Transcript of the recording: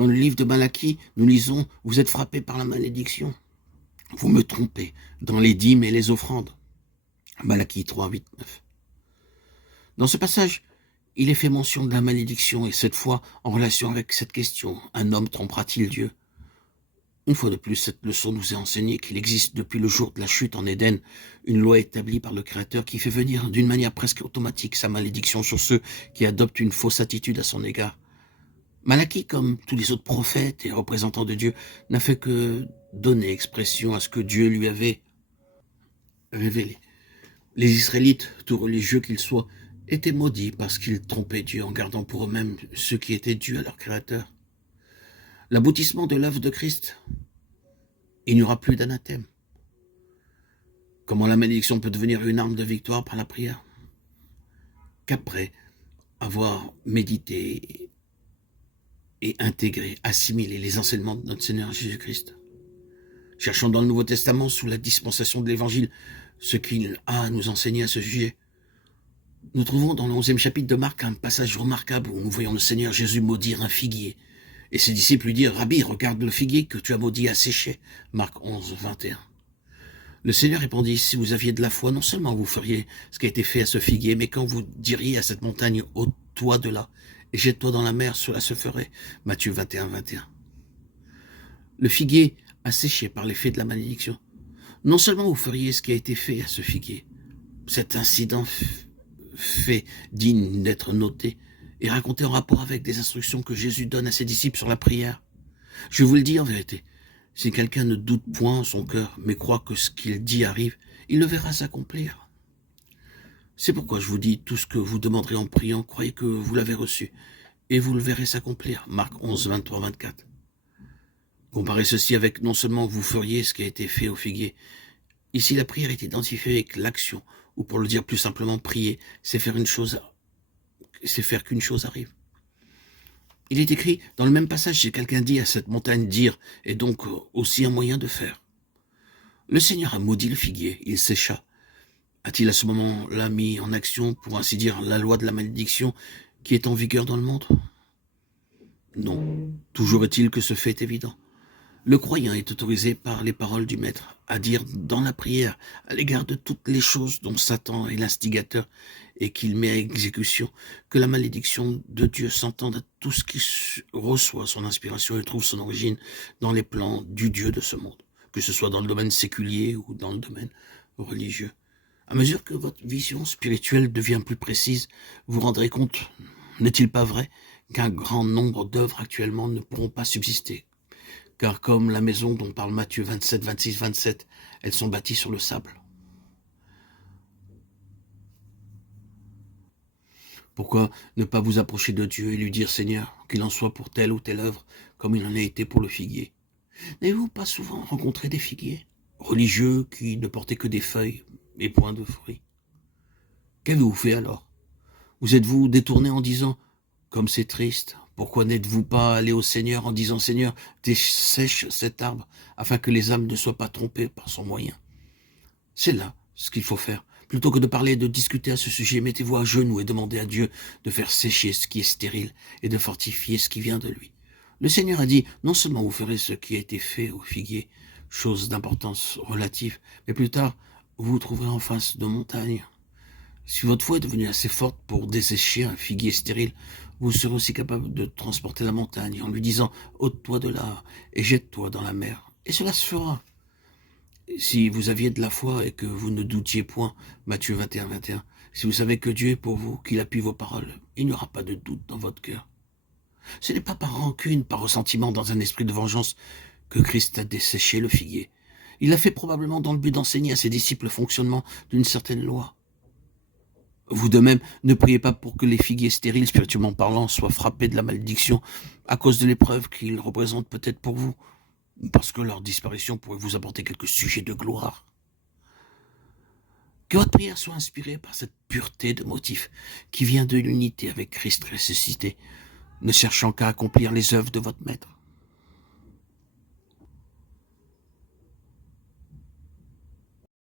Dans le livre de Malachie, nous lisons « Vous êtes frappés par la malédiction. Vous me trompez dans les dîmes et les offrandes. » Malachie 3, 8, 9. Dans ce passage, il est fait mention de la malédiction et cette fois en relation avec cette question. Un homme trompera-t-il Dieu? Une fois de plus, cette leçon nous a enseigné qu'il existe depuis le jour de la chute en Éden une loi établie par le Créateur qui fait venir d'une manière presque automatique sa malédiction sur ceux qui adoptent une fausse attitude à son égard. Malachie, comme tous les autres prophètes et représentants de Dieu, n'a fait que donner expression à ce que Dieu lui avait révélé. Les Israélites, tout religieux qu'ils soient, étaient maudits parce qu'ils trompaient Dieu en gardant pour eux-mêmes ce qui était dû à leur Créateur. L'aboutissement de l'œuvre de Christ, il n'y aura plus d'anathème. Comment la malédiction peut devenir une arme de victoire par la prière? Qu'après avoir médité et intégré, assimilé les enseignements de notre Seigneur Jésus-Christ. Cherchons dans le Nouveau Testament, sous la dispensation de l'Évangile, ce qu'il a à nous enseigner à ce sujet. Nous trouvons dans le 11e chapitre de Marc un passage remarquable où nous voyons le Seigneur Jésus maudire un figuier. Et ses disciples lui dirent « Rabbi, regarde le figuier que tu as maudit à sécher. » Marc 11, 21. Le Seigneur répondit « Si vous aviez de la foi, non seulement vous feriez ce qui a été fait à ce figuier, mais quand vous diriez à cette montagne « ôte-toi de là et jette-toi dans la mer », cela se ferait. » Matthieu 21, 21. Le figuier a séché par l'effet de la malédiction. Non seulement vous feriez ce qui a été fait à ce figuier, cet incident fait digne d'être noté et raconté en rapport avec des instructions que Jésus donne à ses disciples sur la prière. Je vous le dis en vérité, si quelqu'un ne doute point en son cœur, mais croit que ce qu'il dit arrive, il le verra s'accomplir. C'est pourquoi je vous dis, tout ce que vous demanderez en priant, croyez que vous l'avez reçu, et vous le verrez s'accomplir. Marc 11, 23, 24. Comparez ceci avec non seulement vous feriez ce qui a été fait au figuier. Ici, la prière est identifiée avec l'action, ou pour le dire plus simplement, prier, c'est faire qu'une chose arrive. Il est écrit dans le même passage, si quelqu'un dit à cette montagne dire, est donc aussi un moyen de faire. Le Seigneur a maudit le figuier, il sécha. A-t-il à ce moment-là mis en action, pour ainsi dire, la loi de la malédiction qui est en vigueur dans le monde? Non. Toujours est-il que ce fait est évident. Le croyant est autorisé par les paroles du Maître à dire dans la prière, à l'égard de toutes les choses dont Satan est l'instigateur et qu'il met à exécution, que la malédiction de Dieu s'entende à tout ce qui reçoit son inspiration et trouve son origine dans les plans du Dieu de ce monde, que ce soit dans le domaine séculier ou dans le domaine religieux. À mesure que votre vision spirituelle devient plus précise, vous rendrez compte, n'est-il pas vrai, qu'un grand nombre d'œuvres actuellement ne pourront pas subsister? Car comme la maison dont parle Matthieu 27, 26, 27, elles sont bâties sur le sable. Pourquoi ne pas vous approcher de Dieu et lui dire, Seigneur, qu'il en soit pour telle ou telle œuvre, comme il en a été pour le figuier? N'avez-vous pas souvent rencontré des figuiers religieux qui ne portaient que des feuilles et point de fruits? Qu'avez-vous fait alors? Vous êtes-vous détourné en disant, comme c'est triste, pourquoi n'êtes-vous pas allé au Seigneur en disant, Seigneur, dessèche cet arbre, afin que les âmes ne soient pas trompées par son moyen? C'est là ce qu'il faut faire. Plutôt que de parler et de discuter à ce sujet, mettez-vous à genoux et demandez à Dieu de faire sécher ce qui est stérile et de fortifier ce qui vient de lui. Le Seigneur a dit, non seulement vous ferez ce qui a été fait au figuier, chose d'importance relative, mais plus tard, vous vous trouverez en face de montagnes. Si votre foi est devenue assez forte pour dessécher un figuier stérile, vous serez aussi capable de transporter la montagne en lui disant « ôte-toi de là et jette-toi dans la mer ». Et cela se fera. Si vous aviez de la foi et que vous ne doutiez point, Matthieu 21, 21, si vous savez que Dieu est pour vous, qu'il appuie vos paroles, il n'y aura pas de doute dans votre cœur. Ce n'est pas par rancune, par ressentiment, dans un esprit de vengeance, que Christ a desséché le figuier. Il l'a fait probablement dans le but d'enseigner à ses disciples le fonctionnement d'une certaine loi. Vous de même, ne priez pas pour que les figuiers stériles, spirituellement parlant, soient frappés de la malédiction à cause de l'épreuve qu'ils représentent peut-être pour vous, parce que leur disparition pourrait vous apporter quelques sujets de gloire. Que votre prière soit inspirée par cette pureté de motif qui vient de l'unité avec Christ ressuscité, ne cherchant qu'à accomplir les œuvres de votre Maître.